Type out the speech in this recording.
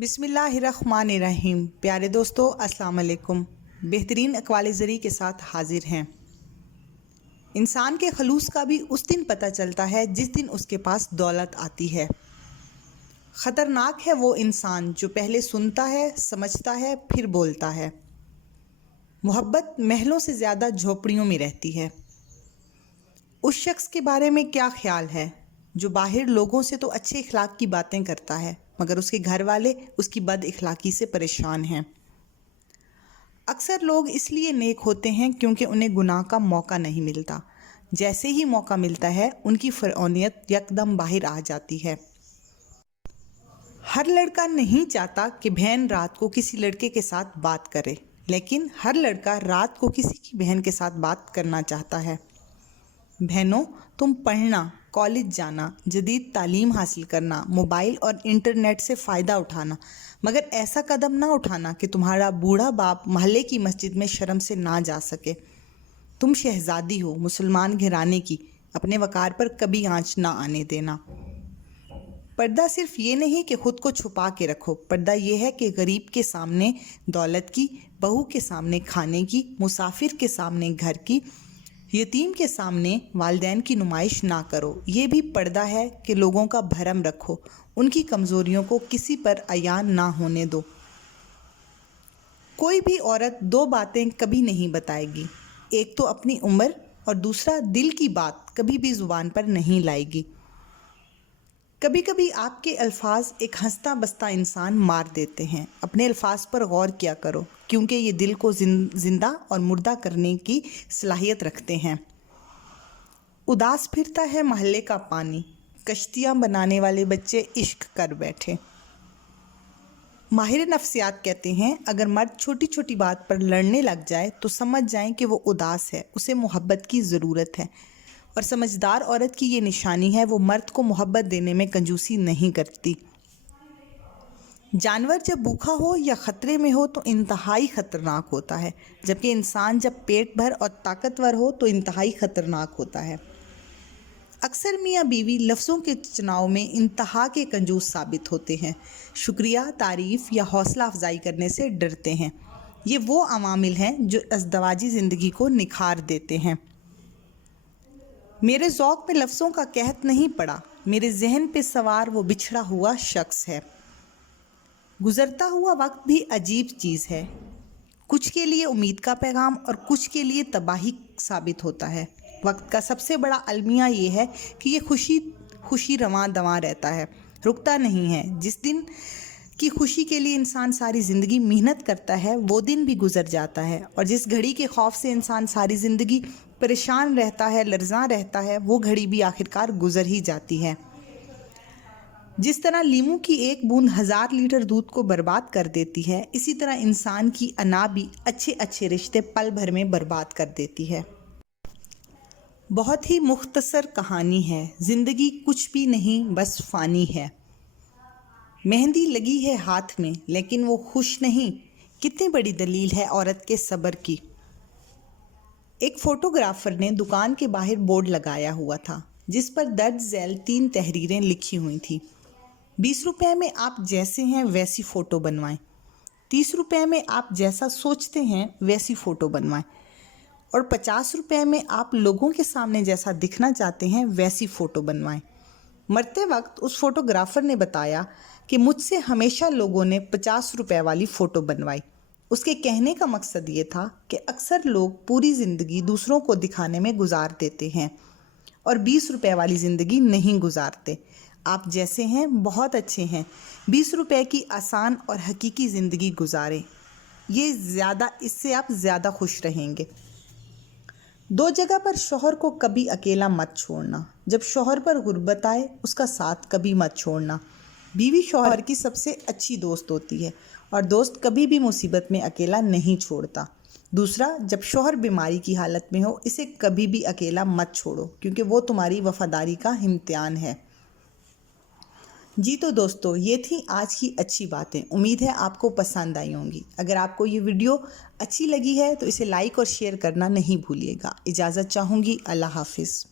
بسم اللہ الرحمن الرحیم۔ پیارے دوستو السلام علیکم۔ بہترین اقوال زری کے ساتھ حاضر ہیں۔ انسان کے خلوص کا بھی اس دن پتہ چلتا ہے جس دن اس کے پاس دولت آتی ہے۔ خطرناک ہے وہ انسان جو پہلے سنتا ہے، سمجھتا ہے، پھر بولتا ہے۔ محبت محلوں سے زیادہ جھوپڑیوں میں رہتی ہے۔ اس شخص کے بارے میں کیا خیال ہے جو باہر لوگوں سے تو اچھے اخلاق کی باتیں کرتا ہے مگر اس کے گھر والے اس کی بد اخلاقی سے پریشان ہیں۔ اکثر لوگ اس لیے نیک ہوتے ہیں کیونکہ انہیں گناہ کا موقع نہیں ملتا۔ جیسے ہی موقع ملتا ہے ان کی فرعونیت یکدم باہر آ جاتی ہے۔ ہر لڑکا نہیں چاہتا کہ بہن رات کو کسی لڑکے کے ساتھ بات کرے، لیکن ہر لڑکا رات کو کسی کی بہن کے ساتھ بات کرنا چاہتا ہے۔ بہنوں، تم پڑھنا، کالج جانا، جدید تعلیم حاصل کرنا، موبائل اور انٹرنیٹ سے فائدہ اٹھانا، مگر ایسا قدم نہ اٹھانا کہ تمہارا بوڑھا باپ محلے کی مسجد میں شرم سے نہ جا سکے۔ تم شہزادی ہو، مسلمان گھرانے کی، اپنے وقار پر کبھی آنچ نہ آنے دینا۔ پردہ صرف یہ نہیں کہ خود کو چھپا کے رکھو، پردہ یہ ہے کہ غریب کے سامنے دولت کی، بہو کے سامنے کھانے کی، مسافر کے سامنے گھر کی، یتیم کے سامنے والدین کی نمائش نہ کرو۔ یہ بھی پردہ ہے کہ لوگوں کا بھرم رکھو، ان کی کمزوریوں کو کسی پر عیاں نہ ہونے دو۔ کوئی بھی عورت دو باتیں کبھی نہیں بتائے گی، ایک تو اپنی عمر اور دوسرا دل کی بات کبھی بھی زبان پر نہیں لائے گی۔ کبھی کبھی آپ کے الفاظ ایک ہنستا بستا انسان مار دیتے ہیں۔ اپنے الفاظ پر غور کیا کرو کیونکہ یہ دل کو زندہ اور مردہ کرنے کی صلاحیت رکھتے ہیں۔ اداس پھرتا ہے محلے کا پانی، کشتیاں بنانے والے بچے عشق کر بیٹھے۔ ماہر نفسیات کہتے ہیں اگر مرد چھوٹی چھوٹی بات پر لڑنے لگ جائے تو سمجھ جائیں کہ وہ اداس ہے، اسے محبت کی ضرورت ہے، اور سمجھدار عورت کی یہ نشانی ہے، وہ مرد کو محبت دینے میں کنجوسی نہیں کرتی۔ جانور جب بھوکا ہو یا خطرے میں ہو تو انتہائی خطرناک ہوتا ہے، جبکہ انسان جب پیٹ بھر اور طاقتور ہو تو انتہائی خطرناک ہوتا ہے۔ اکثر میاں بیوی لفظوں کے چناؤ میں انتہا کے کنجوس ثابت ہوتے ہیں، شکریہ، تعریف یا حوصلہ افزائی کرنے سے ڈرتے ہیں۔ یہ وہ عوامل ہیں جو ازدواجی زندگی کو نکھار دیتے ہیں۔ میرے ذوق میں لفظوں کا قحط نہیں پڑا، میرے ذہن پہ سوار وہ بچھڑا ہوا شخص ہے۔ گزرتا ہوا وقت بھی عجیب چیز ہے، کچھ کے لیے امید کا پیغام اور کچھ کے لیے تباہی ثابت ہوتا ہے۔ وقت کا سب سے بڑا المیہ یہ ہے کہ یہ خوشی رواں دواں رہتا ہے، رکتا نہیں ہے۔ جس دن کی خوشی کے لیے انسان ساری زندگی محنت کرتا ہے وہ دن بھی گزر جاتا ہے، اور جس گھڑی کے خوف سے انسان ساری زندگی پریشان رہتا ہے، لرزاں رہتا ہے، وہ گھڑی بھی آخرکار گزر ہی جاتی ہے۔ جس طرح لیموں کی ایک بوند 1000 لیٹر دودھ کو برباد کر دیتی ہے، اسی طرح انسان کی انا بھی اچھے اچھے رشتے پل بھر میں برباد کر دیتی ہے۔ بہت ہی مختصر کہانی ہے، زندگی کچھ بھی نہیں بس فانی ہے۔ مہندی لگی ہے ہاتھ میں لیکن وہ خوش نہیں، کتنی بڑی دلیل ہے عورت کے صبر کی۔ ایک فوٹوگرافر نے دکان کے باہر بورڈ لگایا ہوا تھا جس پر درج ذیل 3 تحریریں لکھی ہوئی تھیں۔ 20 روپے میں آپ جیسے ہیں ویسی فوٹو بنوائیں، 30 روپے میں آپ جیسا سوچتے ہیں ویسی فوٹو بنوائیں، اور 50 روپے میں آپ لوگوں کے سامنے جیسا دکھنا چاہتے ہیں ویسی فوٹو بنوائیں۔ مرتے وقت اس فوٹوگرافر نے بتایا کہ مجھ سے ہمیشہ لوگوں نے 50 روپے والی فوٹو بنوائی۔ اس کے کہنے کا مقصد یہ تھا کہ اکثر لوگ پوری زندگی دوسروں کو دکھانے میں گزار دیتے ہیں اور 20 روپے والی زندگی نہیں گزارتے۔ آپ جیسے ہیں بہت اچھے ہیں، 20 روپے کی آسان اور حقیقی زندگی گزاریں، اس سے آپ زیادہ خوش رہیں گے۔ 2 جگہ پر شوہر کو کبھی اکیلا مت چھوڑنا، جب شوہر پر غربت آئے اس کا ساتھ کبھی مت چھوڑنا۔ بیوی شوہر کی سب سے اچھی دوست ہوتی ہے اور دوست کبھی بھی مصیبت میں اکیلا نہیں چھوڑتا۔ دوسرا، جب شوہر بیماری کی حالت میں ہو اسے کبھی بھی اکیلا مت چھوڑو کیونکہ وہ تمہاری وفاداری کا امتحان ہے۔ جی تو دوستو، یہ تھی آج کی اچھی باتیں، امید ہے آپ کو پسند آئی ہوں گی۔ اگر آپ کو یہ ویڈیو اچھی لگی ہے تو اسے لائک اور شیئر کرنا نہیں بھولیے گا۔ اجازت چاہوں گی، اللہ حافظ۔